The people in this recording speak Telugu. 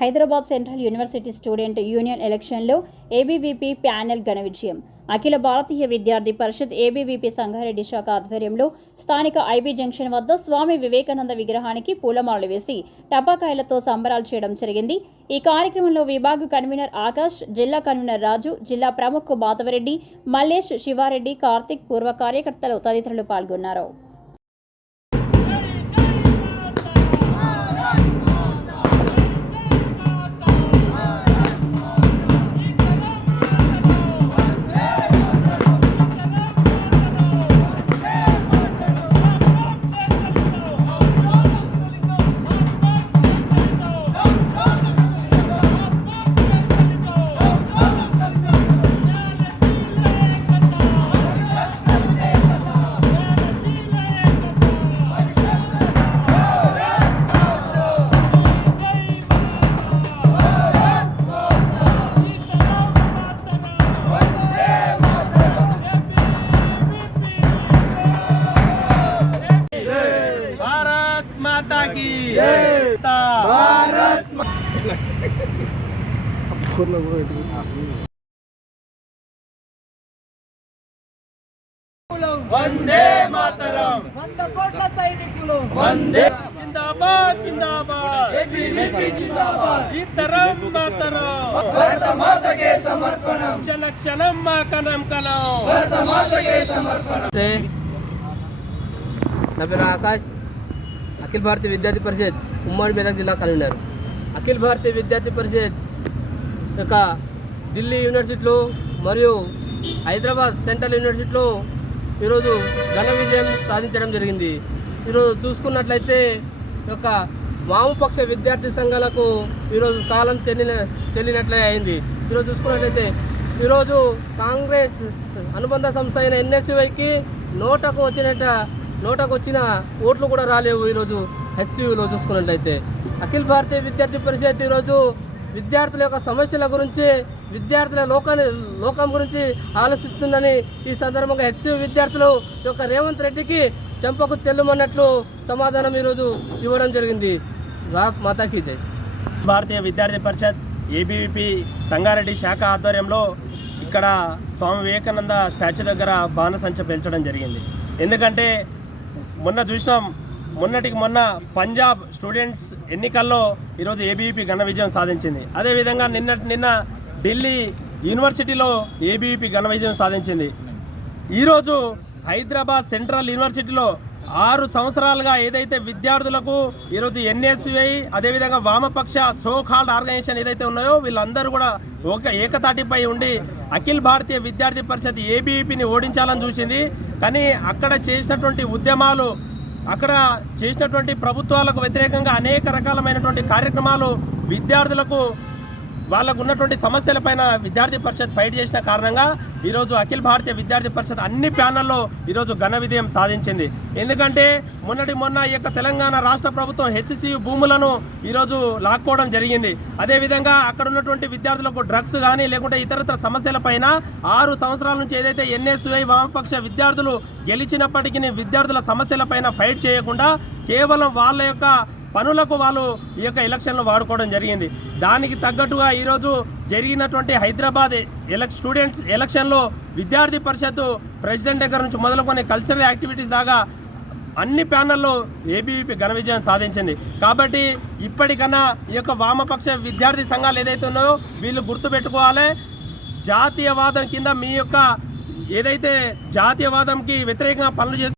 Hyderabad central university student union ఎలక్షన్లో ఏబీవీపీ ప్యానెల్ ఘన విజయం. అఖిల భారతీయ విద్యార్థి పరిషత్ ఏబీవీపీ సంగారెడ్డి శాఖ ఆధ్వర్యంలో స్థానిక ఐబీ జంక్షన్ వద్ద స్వామి వివేకానంద విగ్రహానికి పూలమాలలు వేసి టపాకాయలతో సంబరాలు చేయడం జరిగింది. ఈ కార్యక్రమంలో విభాగ కన్వీనర్ ఆకాష్ జిల్లా కన్వీనర్ రాజు జిల్లా ప్రముఖ్ మాధవరెడ్డి మల్లేష్ శివారెడ్డి కార్తిక్ పూర్వ కార్యకర్తలు తదితరులు పాల్గొన్నారు. की भारत వందే మాతరం వంద కోట్ల సైనికులు వందే జిందాబాద్ జిందాబాద్ జిందాబాద్ ఈ తరం మాతరం భరత మాతకే సమర్పణం క్షణ క్షణం మా కలం కలం భరత మాతకే సమర్పణం నమస్తే నా పేరు ఆకాష్ అఖిల భారతీయ విద్యార్థి పరిషత్ ఉమ్మడి మెదక్ జిల్లా కన్వీనర్. అఖిల భారతీయ విద్యార్థి పరిషత్ యొక్క ఢిల్లీ యూనివర్సిటీలో మరియు హైదరాబాద్ సెంట్రల్ యూనివర్సిటీలో ఈరోజు ఘన విజయం సాధించడం జరిగింది. ఈరోజు చూసుకున్నట్లయితే యొక్క వామపక్ష విద్యార్థి సంఘాలకు ఈరోజు కాలం చెల్లిన చెల్లినట్లే అయింది. ఈరోజు చూసుకున్నట్లయితే ఈరోజు కాంగ్రెస్ అనుబంధ సంస్థ అయిన ఎన్ఎస్యుఐకి నోటకు వచ్చినట్ట నోటకు వచ్చిన ఓట్లు కూడా రాలేవు ఈరోజు హెచ్యులో చూసుకున్నట్లయితే. అఖిల భారతీయ విద్యార్థి పరిషత్ ఈరోజు విద్యార్థుల యొక్క సమస్యల గురించి విద్యార్థుల లోకాన్ని లోకం గురించి ఆలోచిస్తుందని ఈ సందర్భంగా హెచ్యు విద్యార్థులు యొక్క రేవంత్ రెడ్డికి చెంపకు చెల్లుమన్నట్లు సమాధానం ఈరోజు ఇవ్వడం జరిగింది. భారత్ మాతాకి జై. భారతీయ విద్యార్థి పరిషత్ ఏబీవీపీ సంగారెడ్డి శాఖ ఆధ్వర్యంలో ఇక్కడ స్వామి వివేకానంద స్టాచ్యూ దగ్గర బాణసంచ పెంచడం జరిగింది. ఎందుకంటే మొన్న చూసినాం. మొన్నటికి మొన్న పంజాబ్ స్టూడెంట్స్ ఎన్నికల్లో ఈరోజు ఏబీవీపీ ఘన విజయం సాధించింది. అదేవిధంగా నిన్న నిన్న ఢిల్లీ యూనివర్సిటీలో ఏబీవీపీ ఘన విజయం సాధించింది. ఈరోజు హైదరాబాద్ సెంట్రల్ యూనివర్సిటీలో ఆరు సంవత్సరాలుగా ఏదైతే విద్యార్థులకు ఈరోజు ఎన్ఎస్యుఐ అదేవిధంగా వామపక్ష సోకాల్డ్ ఆర్గనైజేషన్ ఏదైతే ఉన్నాయో వీళ్ళందరూ కూడా ఒక ఏకతాటిపై ఉండి అఖిల భారతీయ విద్యార్థి పరిషత్ ఏబీవీపీని ఓడించాలని చూసింది. కానీ అక్కడ చేసినటువంటి ఉద్యమాలు అక్కడ చేసినటువంటి ప్రభుత్వాలకు వ్యతిరేకంగా అనేక రకాలమైనటువంటి కార్యక్రమాలు విద్యార్థులకు వాళ్ళకు ఉన్నటువంటి సమస్యలపైన విద్యార్థి పరిషత్ ఫైట్ చేసిన కారణంగా ఈరోజు అఖిల భారతీయ విద్యార్థి పరిషత్ అన్ని ప్యానల్లో ఈరోజు ఘన విజయం సాధించింది. ఎందుకంటే మొన్నటి మొన్న ఈ యొక్క తెలంగాణ రాష్ట్ర ప్రభుత్వం హెచ్సిసి భూములను ఈరోజు లాక్కోవడం జరిగింది. అదేవిధంగా అక్కడ ఉన్నటువంటి విద్యార్థులకు డ్రగ్స్ కానీ లేకుంటే ఇతరతర సమస్యలపైన ఆరు సంవత్సరాల నుంచి ఏదైతే ఎన్ఎస్యుఐ వామపక్ష విద్యార్థులు గెలిచినప్పటికీ విద్యార్థుల సమస్యలపైన ఫైట్ చేయకుండా కేవలం వాళ్ళ యొక్క పనులకు వాళ్ళు ఈ యొక్క ఎలక్షన్లు వాడుకోవడం జరిగింది. దానికి తగ్గట్టుగా ఈరోజు జరిగినటువంటి హైదరాబాద్ ఎలక్ స్టూడెంట్స్ ఎలక్షన్లో విద్యార్థి పరిషత్తు ప్రెసిడెంట్ దగ్గర నుంచి మొదలుకొని కల్చరల్ యాక్టివిటీస్ దాకా అన్ని ప్యానల్లో ఏబీవీపీ ఘన విజయం సాధించింది. కాబట్టి ఇప్పటికన్నా ఈ యొక్క వామపక్ష విద్యార్థి సంఘాలు ఏదైతే ఉన్నాయో వీళ్ళు గుర్తుపెట్టుకోవాలి. జాతీయవాదం కింద మీ యొక్క ఏదైతే జాతీయవాదంకి వ్యతిరేకంగా పనులు చేస్తూ